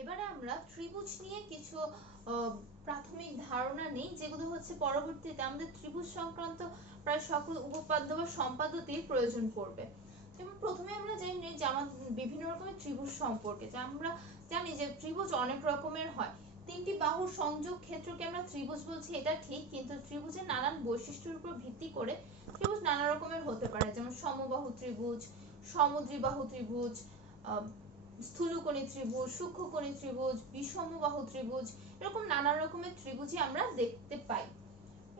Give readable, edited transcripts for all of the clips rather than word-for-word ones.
এবারে আমরা ত্রিভুজ নিয়ে কিছু প্রাথমিক ধারণা নেই, যেগুলো হচ্ছে পরবর্তীতে আমাদের ত্রিভুজ সংক্রান্ত প্রায় সকল উপপাদ্য বা সম্পাদ্যতেই প্রয়োজন পড়বে। যেমন প্রথমে আমরা জানি যে আমাদের বিভিন্ন রকমের ত্রিভুজ সম্পর্কে, যে আমরা জানি যে ত্রিভুজ অনেক রকমের হয়। তিনটি বাহুর সংযোগ ক্ষেত্রকে আমরা ত্রিভুজ বলছি, এটা ঠিক, কিন্তু ত্রিভুজের নানান বৈশিষ্ট্যের উপর ভিত্তি করে ত্রিভুজ নানা রকমের হতে পারে। যেমন সমবাহু ত্রিভুজ, সমদ্বিবাহু ত্রিভুজ, স্থূলকোণী ত্রিভুজ, সূক্ষ্মকোণী ত্রিভুজ, বিষমবাহু ত্রিভুজ, এরকম নানা রকমের ত্রিভুজই আমরা দেখতে পাই।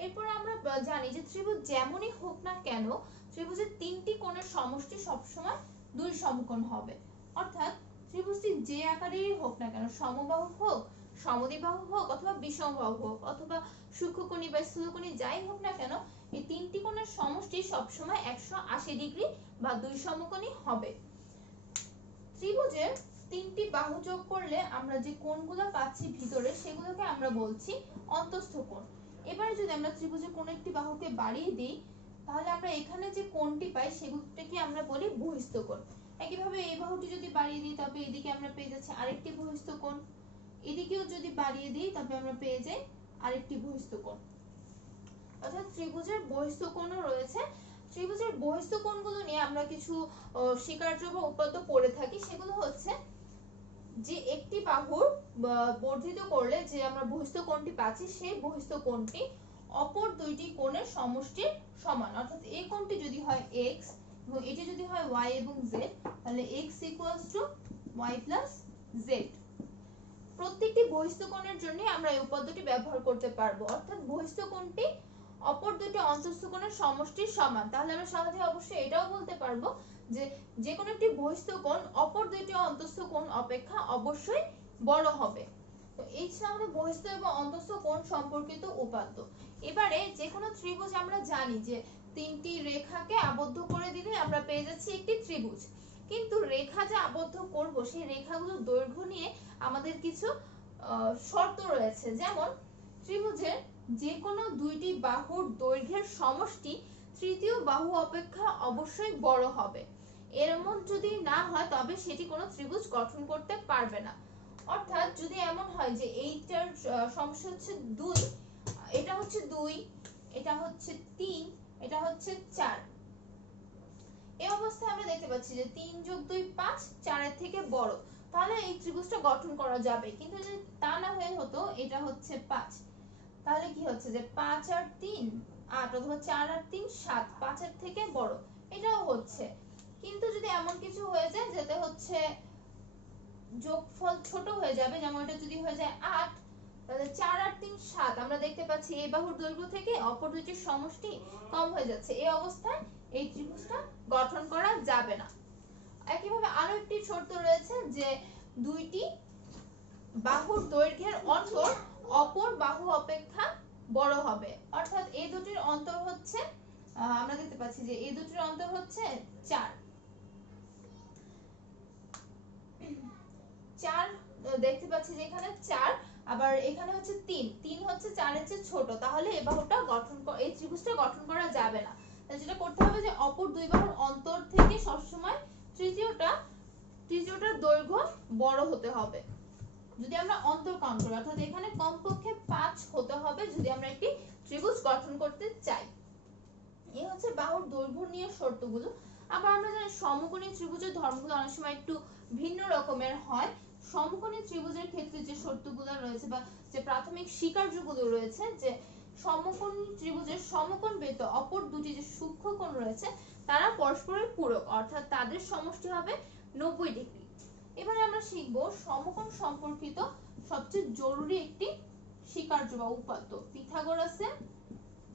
এরপর আমরা জানি যে ত্রিভুজ যেমনই হোক না কেন, ত্রিভুজের তিনটি কোণের সমষ্টি সবসময় দুই সমকোণ হবে। অর্থাৎ ত্রিভুজটি যে আকারেরই হোক না কেন, সমবাহু হোক, সমদ্বিবাহু হোক, অথবা বিষমবাহু হোক, অথবা সূক্ষ্মকোণী বা স্থূলকোণী যাই হোক না কেন, এই তিনটি কোণের সমষ্টি সবসময় 180 ডিগ্রি বা দুই সমকোণই হবে। ত্রিভুজের তিনটি বাহু যোগ করলে আমরা যে কোণগুলো পাচ্ছি ভিতরে, সেগুলোকে আমরা বলছি অন্তঃস্থ কোণ। এবারে যদি আমরা ত্রিভুজের কোনো একটি বাহুকে বাড়িয়ে দিই, তাহলে আমরা এখানে যে কোণটি পাই সেগুলোকে আমরা বলি বহিঃস্থ কোণ। একইভাবে এই বাহুটি যদি বাড়িয়ে দিই, তবে এদিকে আমরা পেয়ে যাচ্ছি আরেকটি বহিঃস্থ কোণ। এদিকেও যদি বাড়িয়ে দিই, তবে আমরা পেয়ে যাই আরেকটি বহিঃস্থ কোণ। অর্থাৎ ত্রিভুজের বহিঃস্থ কোণও রয়েছে। ত্রিভুজের বহিঃস্থ কোণগুলো নিয়ে আমরা কিছু স্বীকার্য বা উপপাদ্য পড়ে থাকি। সেগুলো হচ্ছে যে একটি বাহুর বর্ধিত করলে যে আমরা বহিঃস্থ কোণটি পাচ্ছি, সেই বহিঃস্থ কোণটি অপর দুইটি কোণের সমষ্টির সমান। অর্থাৎ এই কোণটি যদি হয় x এবং এটি যদি হয় y এবং z, তাহলে x y z। প্রত্যেকটি বহিঃস্থ কোণের জন্য আমরা এই উপপাদ্যটি ব্যবহার করতে পারবো। অর্থাৎ বহিঃস্থ কোণটি অপর দুটি অন্তঃস্থ কোণের সমষ্টির সমান। তাহলে আমরা সহজে অবশ্যই এটাও বলতে পারবো যে যে কোনো একটি বহিঃস্থ কোণ অপর দুটি অন্তঃস্থ কোণ অপেক্ষা অবশ্যই বড় হবে। তো এই ছিল আমাদের বহিঃস্থ এবং অন্তঃস্থ কোণ সম্পর্কিত উপাত্ত। এবারে যে কোনো ত্রিভুজ আমরা জানি যে তিনটি রেখাকে আবদ্ধ করে দিলে আমরা পেয়ে যাচ্ছি একটি ত্রিভুজ। কিন্তু রেখা যে আবদ্ধ করব, সেই রেখাগুলোর দৈর্ঘ্য নিয়ে আমাদের কিছু শর্ত রয়েছে। যেমন ত্রিভুজের যে কোনো দুইটি বাহুর দৈর্ঘ্যের সমষ্টি তৃতীয় বাহু অপেক্ষা অবশ্যই বড় হবে। এমন যদি না হয়, তবে সেটি কোনো ত্রিভুজ গঠন করতে পারবে না। অর্থাৎ যদি এমন হয় যে এইটার সমষ্টি হচ্ছে 2, এটা হচ্ছে 2, এটা হচ্ছে 3, এটা হচ্ছে 4, এই অবস্থায় আমরা দেখতে পাচ্ছি যে 3 + 2 5, 4 এর থেকে বড়, তাহলে এই ত্রিভুজটা গঠন করা যাবে। কিন্তু যদি তা না হয়ে হতো এটা হচ্ছে 5, তাহলে কি হচ্ছে যে 5 আর 3 8, অথবা 4 আর 3 7, 5 এর থেকে বড়, এটাও হচ্ছে। কিন্তু যদি এমন কিছু হয়ে যায় যেটা হচ্ছে যোগফল ছোট হয়ে যাবে, যেমন এটা যদি হয়ে যায় 8, তাহলে 4 আর 3 7, আমরা দেখতে পাচ্ছি এই বাহুর দৈর্ঘ্য থেকে অপর দুইটির সমষ্টি কম হয়ে যাচ্ছে। এই অবস্থায় এই ত্রিভুজটা গঠন করা যাবে না। একইভাবে আরো একটি শর্ত রয়েছে যে দুইটি বাহুর দৈর্ঘ্যের অন্তর অপর বাহু অপেক্ষা বড় হবে। অর্থাৎ এই দুটির অন্তর হচ্ছে আমরা দেখতে পাচ্ছি যে এই দুটির অন্তর হচ্ছে 4, দেখতে পাচ্ছি যে এখানে 4, আবার এখানে হচ্ছে 3 হচ্ছে 4 এর চেয়ে ছোট, তাহলে এই বাহুটা এই ত্রিভুজটা গঠন করা যাবে না। তাহলে যেটা করতে হবে যে অপর দুই বাহুর অন্তর থেকে সবসময় তৃতীয়টার দৈর্ঘ্য বড় হতে হবে। যদি আমরা অন্তর কাউন্ট করি, অর্থাৎ এখানে কমপক্ষে 5 হতে হবে যদি আমরা একটি ত্রিভুজ গঠন করতে চাই। এই হচ্ছে বাহুর দৈর্ঘ্য নিয়ে শর্তগুলো। আবার আমরা জানি সমকোণী ত্রিভুজের ধর্মগুলো অনেক সময় একটু ভিন্ন রকমের হয়। সমকোণী ত্রিভুজের ক্ষেত্রে যে শর্তগুলো রয়েছে বা যে প্রাথমিক স্বীকার্যগুলো রয়েছে, যে সমকোণী ত্রিভুজের সমকোণ ব্যতীত অপর দুটি যে সূক্ষ্মকোণ রয়েছে তারা পরস্পরের পূরক, অর্থাৎ তাদের সমষ্টি হবে 90 ডিগ্রি। এবারে আমরা শিখব সমকোণ সম্পর্কিত সবচেয়ে জরুরি একটি স্বীকার্য বা উপাত্ত, পিথাগোরাসের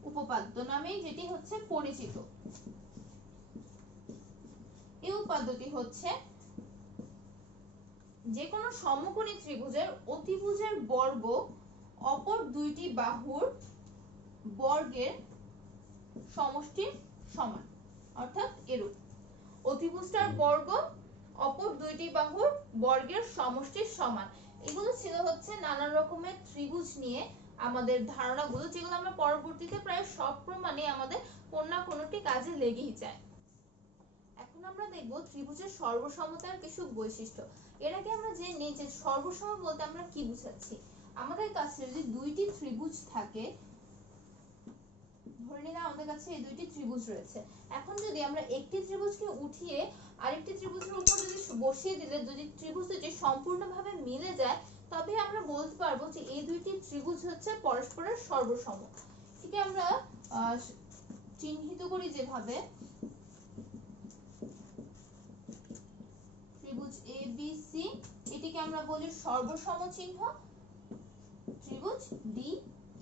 উপপাদ্য নামে যেটি হচ্ছে পরিচিত। এই উপাদ্যটি হচ্ছে যে কোনো সমকোণী ত্রিভুজের অতিভুজের বর্গ অপর দুইটি বাহুর বর্গের সমষ্টির সমান। অর্থাৎ এরূপ অতিভুজটার বর্গ অপর দুইটি বাহুর বর্গের সমষ্টির সমান। এগুলো ছিল হচ্ছে নানা রকমের ত্রিভুজ নিয়ে আমাদের ধারণাগুলো, যেগুলো আমরা পরবর্তীতে প্রায় সব প্রমাণে আমাদের কোন না কোনটি কাজে লেগেই যায়। এখন আমরা দেখব ত্রিভুজের সর্বসমতার কিছু বৈশিষ্ট্য। এর আগে আমরা জেনে নিই যে সর্বসম বলতে আমরা কি বুঝাচ্ছি। আমাদের কাছে যদি দুইটি ত্রিভুজ থাকে, ধরে নিলাম আমাদের কাছে এই দুইটি ত্রিভুজ রয়েছে। এখন যদি আমরা একটি ত্রিভুজকে উঠিয়ে আরেকটি ত্রিভুজের উপর যদি বসিয়ে দিলে যদি ত্রিভুজ দুটি সম্পূর্ণভাবে মিলে যায়, তবে আমরা বলতে পারবো যে এই দুইটি ত্রিভুজ হচ্ছে পরস্পরের সর্বসম। একে আমরা চিহ্নিত করি যেভাবে, ত্রিভুজ এ বি সি এটিকে আমরা বলি সর্বসম চিহ্ন, ত্রিভুজ ডি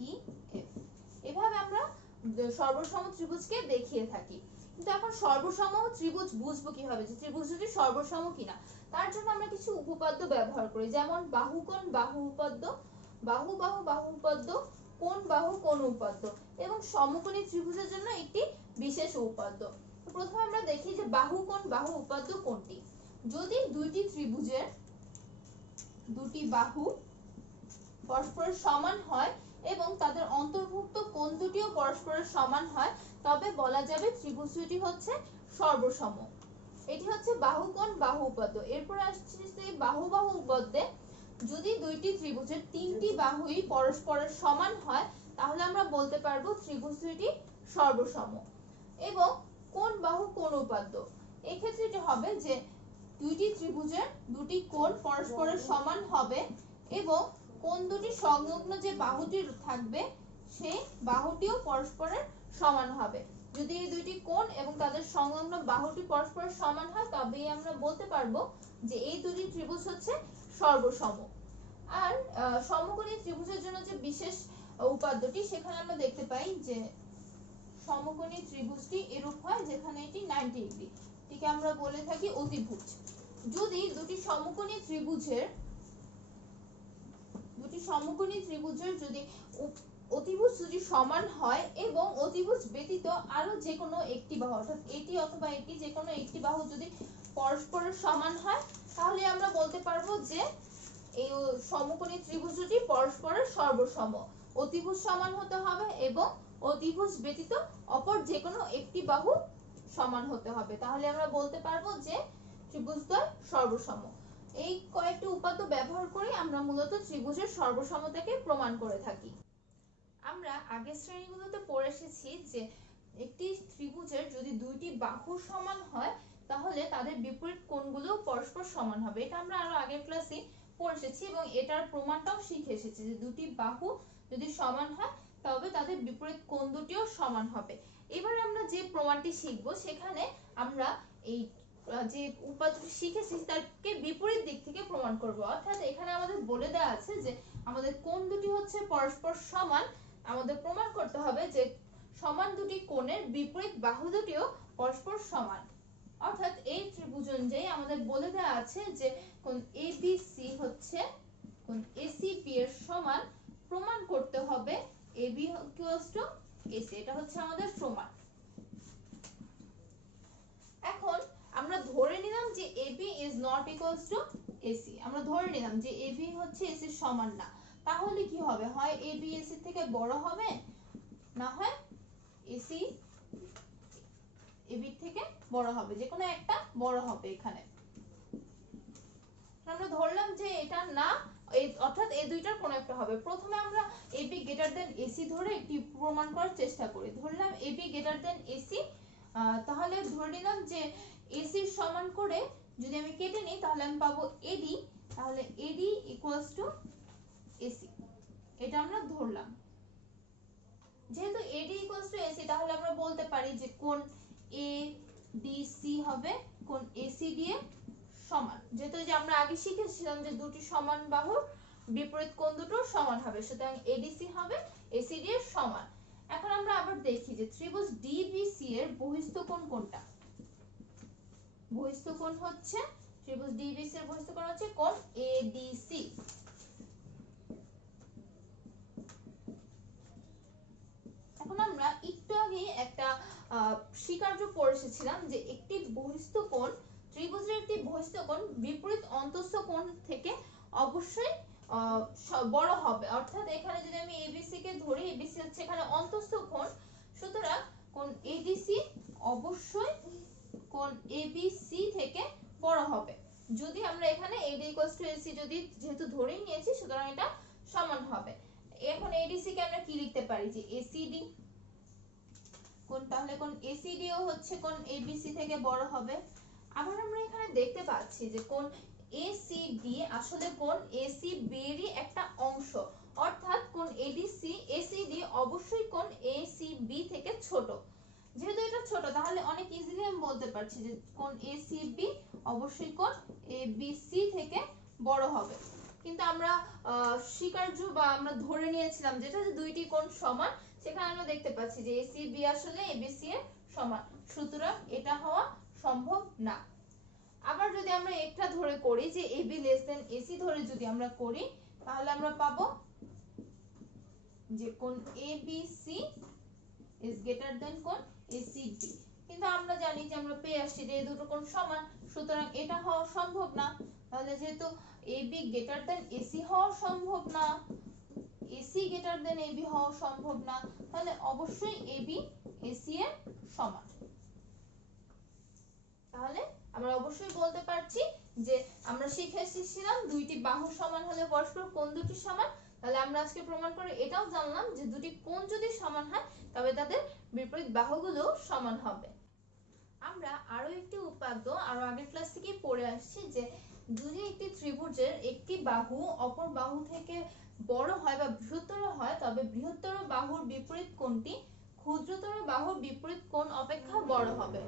ই এফ। এভাবে আমরা সর্বসম ত্রিভুজকে দেখিয়ে থাকি। কিন্তু এখন সর্বসম ত্রিভুজ বুঝবো কিভাবে যে ত্রিভুজ দুটি সর্বসম কিনা? তার জন্য আমরা কিছু উপপাদ্য ব্যবহার করি, যেমন বাহু কোণ বাহু উপপাদ্য, বাহু বাহু বাহু উপপাদ্য, কোণ বাহু কোণ উপপাদ্য এবং সমকোণী ত্রিভুজের জন্য একটি বিশেষ উপপাদ্য। প্রথমে আমরা দেখি যে বাহু কোণ বাহু উপপাদ্য কোনটি। যদি দুইটি ত্রিভুজের দুটি বাহু পরস্পরের সমান হয় এবং তাদের অন্তর্ভুক্ত কোণ দুটিও পরস্পরের সমান হয়, তবে বলা যাবে ত্রিভুজ দুটি হচ্ছে সর্বসম। এটি হচ্ছে বাহু কোণ বাহু উপপাদ্য। এরপর আসছে বাহু বাহু উপপাদ্যে, যদি দুইটি ত্রিভুজের তিনটি বাহুই পরস্পরের সমান হয়, তাহলে আমরা বলতে পারবো ত্রিভুজ দুটি সর্বসম। এবং কোণ বাহু কোণ উপপাদ্য, এক্ষেত্রে এটি হবে যে দুইটি ত্রিভুজের দুটি কোণ পরস্পরের সমান হবে এবং কোণ দুটি সংলগ্ন যে বাহুটি থাকবে সেই বাহুটিও পরস্পরের সমান হবে। যদি এই দুইটি কোণ এবং তাদের সংলগ্ন বাহুটি পরস্পরের সমান হয়, তবেই আমরা বলতে পারবো যে এই দুটি ত্রিভুজ হচ্ছে সর্বসম। আর সমকোণী ত্রিভুজের জন্য যে বিশেষ উপাদ্যটি, সেখানে আমরা দেখতে পাই যে সমকোণী ত্রিভুজটি এরূপ হয় যেখানে এটি 90 ডিগ্রি, এটিকে আমরা বলে থাকি অতিভুজ। যদি দুটি সমকোণী ত্রিভুজের যদি অতিভুজ দুটি সমান হয় এবং অতিভুজ ব্যতীত আরো যে কোনো একটি বাহু, অর্থাৎ এটি অথবা এটি যে কোনো একটি বাহু যদি পরস্পরের সমান হয়, তাহলে আমরা বলতে পারবো যে এই সমকোণী ত্রিভুজ দুটি পরস্পরের সর্বসম। অতিভুজ সমান হতে হবে এবং অতিভুজ ব্যতীত অপর যে কোনো একটি বাহু সমান হতে হবে, তাহলে আমরা বলতে পারবো যে ত্রিভুজদ্বয় সর্বসম। এই কয়েকটি উপাত্ত ব্যবহার করে আমরা মূলত ত্রিভুজের সর্বসমতাকে প্রমাণ করে থাকি। আমরা আগের শ্রেণীগুলোতে পড়ে এসেছি যে একটি ত্রিভুজের যদি দুইটি বাহু সমান হয়, তাহলে তাদের বিপরীত কোণগুলো পরস্পর সমান হবে। এটা আমরা আরো আগের ক্লাসে পড়ে এসেছি এবং এটার প্রমাণটাও শিখে এসেছি যে দুটি বাহু যদি সমান হয় তবে তাদের বিপরীত কোণ দুটিও সমান হবে। এবার আমরা যে প্রমাণটি শিখব, সেখানে আমরা এই যে উপাদানটি শিখেছি তাকে বিপরীত দিক থেকে প্রমাণ করব। অর্থাৎ এখানে আমাদের বলে দেওয়া আছে যে আমাদের কোণ দুটি হচ্ছে পরস্পর সমান, আমাদের প্রমাণ করতে হবে যে সমান দুটি কোণের বিপরীত বাহু দুটিও পরস্পর সমান। অর্থাৎ এই ত্রিভুজ অনুযায়ী আমাদের বলে দেওয়া আছে যে কোণ এবিসি হচ্ছে কোণ এসিপি এর সমান। প্রমাণ করতে হবে এবি ইকুয়ালস টু এসি, এটা হচ্ছে আমাদের প্রমাণ। এখন আমরা ধরে নিলাম যে AB is not equals to AC, আমরা ধরে নিলাম যে এবি হচ্ছে এসি এর সমান না। তাহলে কি হবে? হয় এবি এসি থেকে বড় হবে, না হয় এসি এবি থেকে বড় হবে, যে কোনো একটা বড় হবে। এখানে আমরা ধরলাম যে এটা না, অর্থাৎ এই দুইটার কোনো একটা হবে। প্রথমে আমরা এবি গ্রেটার দেন এসি ধরে একটি প্রমাণ করার চেষ্টা করি। ধরলাম এবি গ্রেটার দেন এসি, তাহলে ধরে নিলাম যে এসি সমান করে যদি আমি কেটে নিই তাহলে আমি পাবো এডি, তাহলে এডি ইকুয়ালস টু এসি, এটা আমরা ধরলাম। যেহেতু এডি ইকুয়ালস টু এসি, তাহলে আমরা বলতে পারি যে কোণ এডিসি হবে কোণ এসিডি এর সমান। যেহেতু যে আমরা আগে শিখেছিলাম যে দুটি সমান বাহুর বিপরীত কোণ দুটো সমান হবে, সুতরাং এডিসি হবে এসিডি এর সমান। এখন আমরা আবার দেখি যে ত্রিভুজ ডিবিসি এর বহিস্থ কোণ কোনটা। বহিস্থ কোণ হচ্ছে ত্রিভুজ ডিবিসি এর বহিস্থ কোণ হচ্ছে কোণ এডিসি। এখন আমরা একটু আগে একটা স্বীকার্য পড়ে এসেছিলাম যে একটি বহিস্থ কোণ, ত্রিভুজের একটি বহিস্থ কোণ বিপরীত অন্তঃস্থ কোণ থেকে অবশ্যই বড় হবে। অর্থাৎ এখানে যদি আমি এবিসি কে ধরি, এবিসি হচ্ছে এখানে অন্তঃস্থ কোণ, সুতরাং কোণ এডিসি অবশ্যই কোণ এবিসি থেকে বড় হবে। যদি আমরা এখানে AD = AC যদি যেহেতু ধরেই নিয়েছি সুতরাং এটা সমান হবে। এখন ADC কে আমরা কি লিখতে পারি যে ACD কোণ, তাহলে কোণ ACD ও হচ্ছে কোণ ABC থেকে বড় হবে। আবার আমরা এখানে দেখতে পাচ্ছি যে কোণ ACD আসলে কোণ ACB এরই একটা অংশ, অর্থাৎ কোণ ADC ACD অবশ্যই কোণ ACB থেকে ছোট। যেহেতু এটা ছোট তাহলে অনেক ইজিলি আমি বলতে পারছি যে কোণ ACB অবশ্যই কোণ ABC থেকে বড় হবে। কিন্তু আমরা স্বীকার্য বা আমরা ধরে নিয়েছিলাম যেটা যে দুইটি কোণ সমান, সেখানে আমরা দেখতে পাচ্ছি যে ACB আসলে ABC এর সমান, সুতরাং এটা হওয়া সম্ভব না। আবার যদি আমরা একটা ধরে করি যে AB < AC ধরে যদি আমরা করি তাহলে আমরা পাবো যে কোণ ABC is greater than কোণ ACB। কিন্তু আমরা জানি যে আমরা পেয়ে আসছি যে এই দুটো কোণ সমান, সুতরাং এটা হওয়া সম্ভব না। তাহলে যেহেতু AB greater than AC হওয়া সম্ভব না, AC greater than AB হওয়া সম্ভব না, তাহলে অবশ্যই AB AC এর সমান। তাহলে আমরা অবশ্যই বলতে পারছি যে আমরা শিখে এসেছিলাম দুইটি বাহু সমান হলে পরস্পর কোণ দুটি সমান। তাহলে আমরা আজকে প্রমাণ করে এটাও জানলাম যে দুটি কোণ যদি সমান হয় তবে তাদের বিপরীত বাহুগুলো সমান হবে। আমরা আরো একটি উপাদ্য আরো আগের ক্লাস থেকেই পড়ে আসছি যে যদি একটি ত্রিভুজের একটি বাহু অপর বাহু থেকে বড় হয় বা বৃহত্তর হয় তবে বৃহত্তর বাহুর বিপরীত কোণটি ক্ষুদ্রতর বাহুর বিপরীত কোণ অপেক্ষা বড় হবে।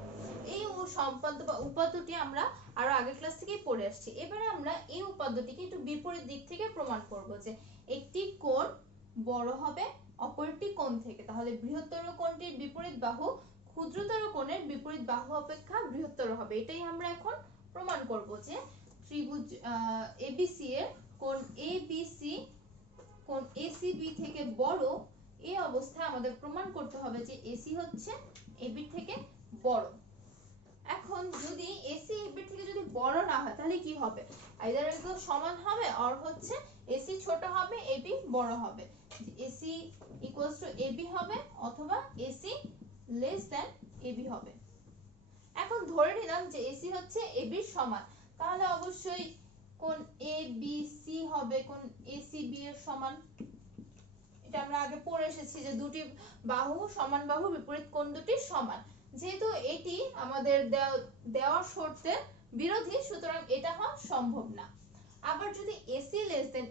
এই সম্পাদ্য বা উপাদ্যটি আমরা আরো আগের ক্লাস থেকেই পড়ে আসছি। এবারে আমরা এই উপাদ্যটিকে একটু বিপরীত দিক থেকে প্রমাণ করব যে একটি কোণ বড় হবে অপরটি কোণ থেকে, তাহলে বৃহত্তর কোণটির বিপরীত বাহু ক্ষুদ্রতর কোণের বিপরীত বাহু অপেক্ষা বৃহত্তর হবে। এটাই আমরা এখন প্রমাণ করব যে ত্রিভুজ ABC এর কোণ ABC কোণ ACB থেকে বড়। এই অবস্থায় আমাদের প্রমাণ করতে হবে যে AC হচ্ছে AB থেকে বড়। এখন যদি AC AB থেকে যদি বড় না হয় তাহলে কি হবে? আইদার একদম সমান হবে আর হচ্ছে AC ছোট হবে AB বড় হবে, AC = AB হবে অথবা AC AB হবে। এখন ধরে নিলাম যে AC হচ্ছে AB এর সমান, তাহলে অবশ্যই কোণ ABC হবে কোণ ACB এর সমান। এটা আমরা আগে পড়ে এসেছি যে দুটি বাহু সমান বাহু বিপরীত কোণ দুটি সমান। যেহেতু এটি আমাদের দেওয়া শর্তের বিরোধী সুতরাং এটা হওয়া সম্ভব না। আবার যদি AC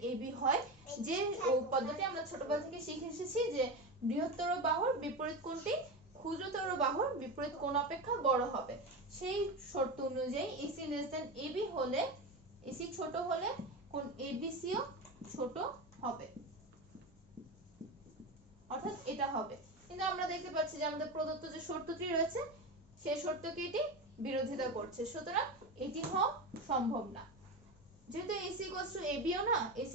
AB হয়, যে উপাদ্যটি আমরা ছোটবেলা থেকে শিখে এসেছি যে বৃহত্তর বাহুর বিপরীত কোণটি ক্ষুদ্রতর বাহুর বিপরীত কোণ অপেক্ষা বড় হবে, সেই শর্ত অনুযায়ী AC AB হলে AC ছোট হলে কোণ ABC ও ছোট হবে, অর্থাৎ এটা হবে। কিন্তু আমরা দেখতে পাচ্ছি যে আমাদের প্রদত্ত যে শর্তটি রয়েছে সেই শর্তকে এটি বিরোধিতা করছে, সুতরাং এটি হওয়া সম্ভব না। যেহেতু AC = AB ও না AC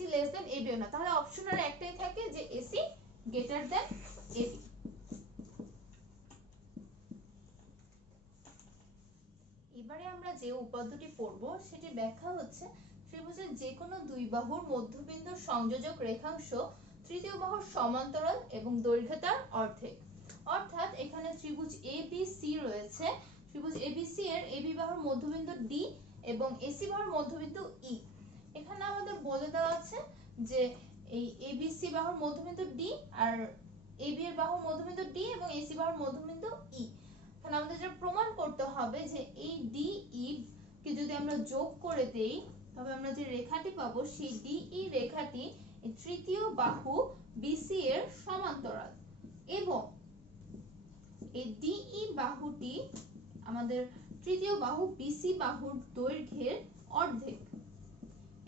AB ও না, তাহলে অপশনের একটাই থাকে যে AC greater than AB। এবারে আমরা যে উপাদ্যটি পড়ব সেটি ব্যাখ্যা হচ্ছে ত্রিভুজের যে কোনো দুই বাহুর মধ্যবিন্দুর সংযোজক রেখাংশ তৃতীয় বাহুর সমান্তরাল এবং দৈর্ঘ্য তার অর্ধেক। অর্থাৎ এখানে ত্রিভুজ ABC রয়েছে, ত্রিভুজ ABC এর AB বাহুর মধ্যবিন্দু D এবং AC বাহুর মধ্যবিন্দু E। এখানে আমাদের বলে দেওয়া আছে যে এই ABC বাহুর মধ্যবিন্দু D আর AB এর বাহুর মধ্যবিন্দু D এবং AC বাহুর মধ্যবিন্দু E। এখানে আমাদের যেটা প্রমাণ করতে হবে যে এই DE কে যদি আমরা যোগ করে দেই তবে আমরা যে রেখাটি পাবো সেই DE রেখাটি তৃতীয় বাহু BC এর সমান্তরাল এবং এই DE বাহুটি আমাদের তৃতীয় বাহু BC বাহুর দৈর্ঘ্যের অর্ধেক।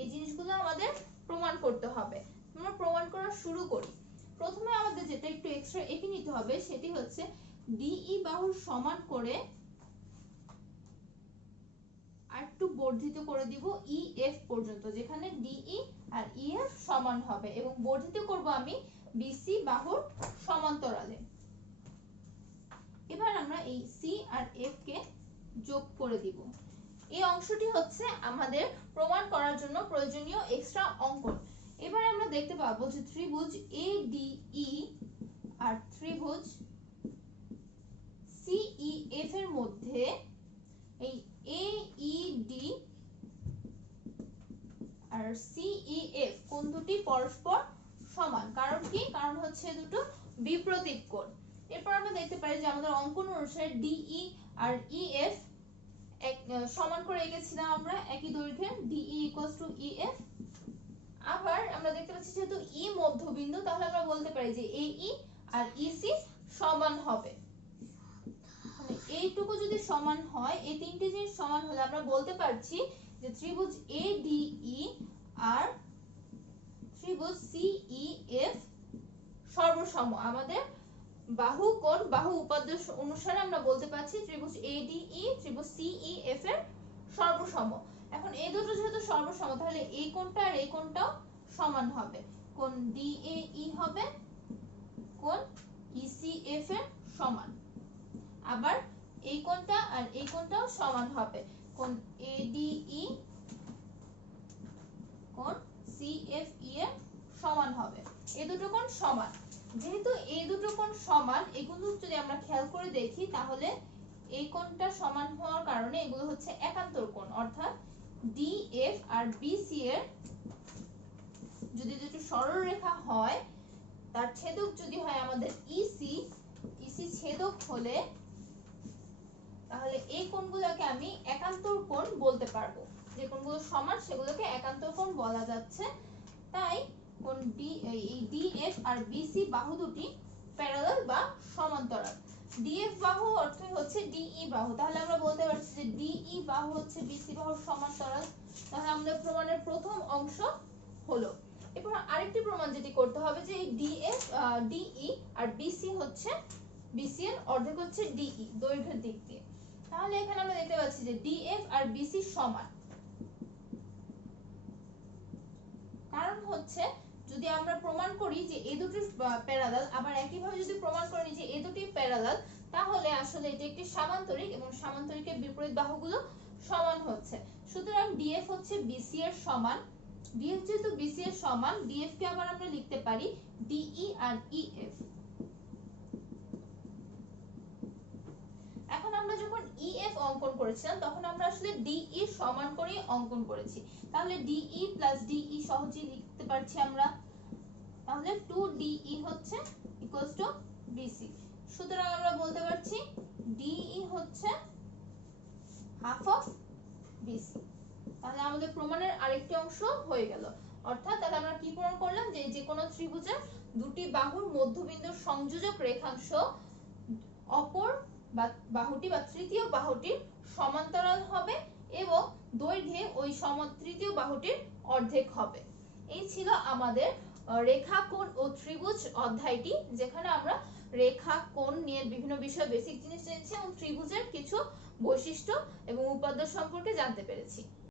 এই জিনিসগুলো আমাদের প্রমাণ করতে হবে। আমরা প্রমাণ করা শুরু করি। প্রথমে আমাদের যেটা একটু এক্সট্রা এঁকে নিতে হবে সেটি হচ্ছে DE বাহুর সমান করে আর একটু বর্ধিত করে দিব EF পর্যন্ত, যেখানে DE আর EF সমান হবে এবং বর্ধিত করব আমি BC বাহুর সমান্তরালে। এবার আমরা এই C আর F কে যোগ করে দিব। এই অংশটি হচ্ছে আমাদের প্রমাণ করার জন্য প্রয়োজনীয় এক্সট্রা অঙ্কন। এবার আমরা দেখতে পাবো যে ত্রিভুজ ADE আর ত্রিভুজ CEF এর মধ্যে এই AED আর CEF কোণ দুটি পরস্পর সমান। কারণ কি? কারণ হচ্ছে দুটো বিপরীত কোণ। এরপর আমরা দেখতে পারি যে আমাদের অঙ্কন অনুসারে DE আর EF সমান করে এঁকেছিলাম আমরা একই দৈর্ঘ্যের, DE = EF। আবার আমরা দেখতে পাচ্ছি যেহেতু E মধ্যবিন্দু, তাহলে আমরা বলতে পারি যে AE আর EC সমান হবে। মানে এইটুকু যদি সমান হয়, এই তিনটি জিনিস সমান হলে আমরা বলতে পারছি যে ত্রিভুজ ADE আর ত্রিভুজ CEF সর্বসম। আমাদের বাহু কোণ, বাহু উপাদ্য অনুসারে আমরা বলতে পারছি ত্রিভুজ ADE ত্রিভুজ CEF এর সর্বসম। এখন এই দুটো যেহেতু সর্বসম, তাহলে এই কোণটা আর এই কোণটাও সমান হবে। কোণ DAE হবে কোণ ECF এর সমান। আবার এই কোণটা আর এই কোণটাও সমান হবে, কোণ ADE কোণ CFE এর সমান হবে। এই দুটো কোণ সমান। যেহেতু এই দুটো কোণ সমান, এগুলো যদি আমরা খেয়াল করে দেখি তাহলে এই কোণটা সমান হওয়ার কারণে এগুলো হচ্ছে একান্তর কোণ। অর্থাৎ DF আর BC এর যদি দুটো সরল রেখা হয়, তার ছেদক যদি হয় আমাদের EC ছেদক হলে তাহলে এই কোণগুলোকে আমি একান্তর কোণ বলতে পারবো। যে কোণগুলো সমান সেগুলোকে একান্তর কোণ বলা যাচ্ছে। তাই কোণ এই DF আর BC বাহু দুটি প্যারালাল বা সমান্তরাল। DF বাহু অর্থই হচ্ছে DE বাহু। তাহলে আমরা বলতে পারছি যে DE বাহু হচ্ছে BC বাহুর সমান্তরাল। তাহলে আমাদের প্রমাণের প্রথম অংশ হলো। এরপর আরেকটি প্রমাণ যেটি করতে হবে যে এই DF DE আর BC হচ্ছে, BC এর অর্ধেক হচ্ছে DE দৈর্ঘ্যের দিক দিয়ে। তাহলে এখানে আমরা দেখতে পাচ্ছি যে DF আর BC সমান। কারণ হচ্ছে যদি আমরা প্রমাণ করি যে এই দুটি প্যারালাল, আবার একইভাবে যদি প্রমাণ করি যে এই দুটি প্যারালাল, তাহলে আসলে এটি একটি সামান্তরিক এবং সামান্তরিকের বিপরীত বাহুগুলো সমান হচ্ছে। সুতরাং DF হচ্ছে BC এর সমান। DF যেহেতু BC এর সমান, DF কে আবার আমরা লিখতে পারি DE আর EF। এখন আমরা যখন EF অঙ্কন করেছিলাম তখন আমরা আসলে DE সমান করে অঙ্কন করেছি। তাহলে DE প্লাস DE সহজেই লিখতে পারছি আমরা। তাহলে 2DE হচ্ছে ইকুয়ালস টু BC। সুতরাং আমরা বলতে পারছি DE হচ্ছে হাফ অফ BC। তাহলে আমাদের প্রমাণের আরেকটি অংশ হয়ে গেল। অর্থাৎ তাহলে আমরা কি প্রমাণ করলাম যে যে কোনো ত্রিভুজের দুটি বাহুর মধ্যবিন্দুর সংযোজক রেখাংশ অপর বাহুটি বা তৃতীয় বাহুটির সমান্তরাল হবে এবং দৈর্ঘ্যে ওই তৃতীয় বাহুটির অর্ধেক হবে। এই ছিল আমাদের রেখা, কোণ ও ত্রিভুজ অধ্যায়টি, যেখানে আমরা রেখা, কোণ নিয়ে বিভিন্ন বিষয় বেসিক জিনিস জেনেছি এবং ত্রিভুজের কিছু বৈশিষ্ট্য এবং উপাদান সম্পর্কে জানতে পেরেছি।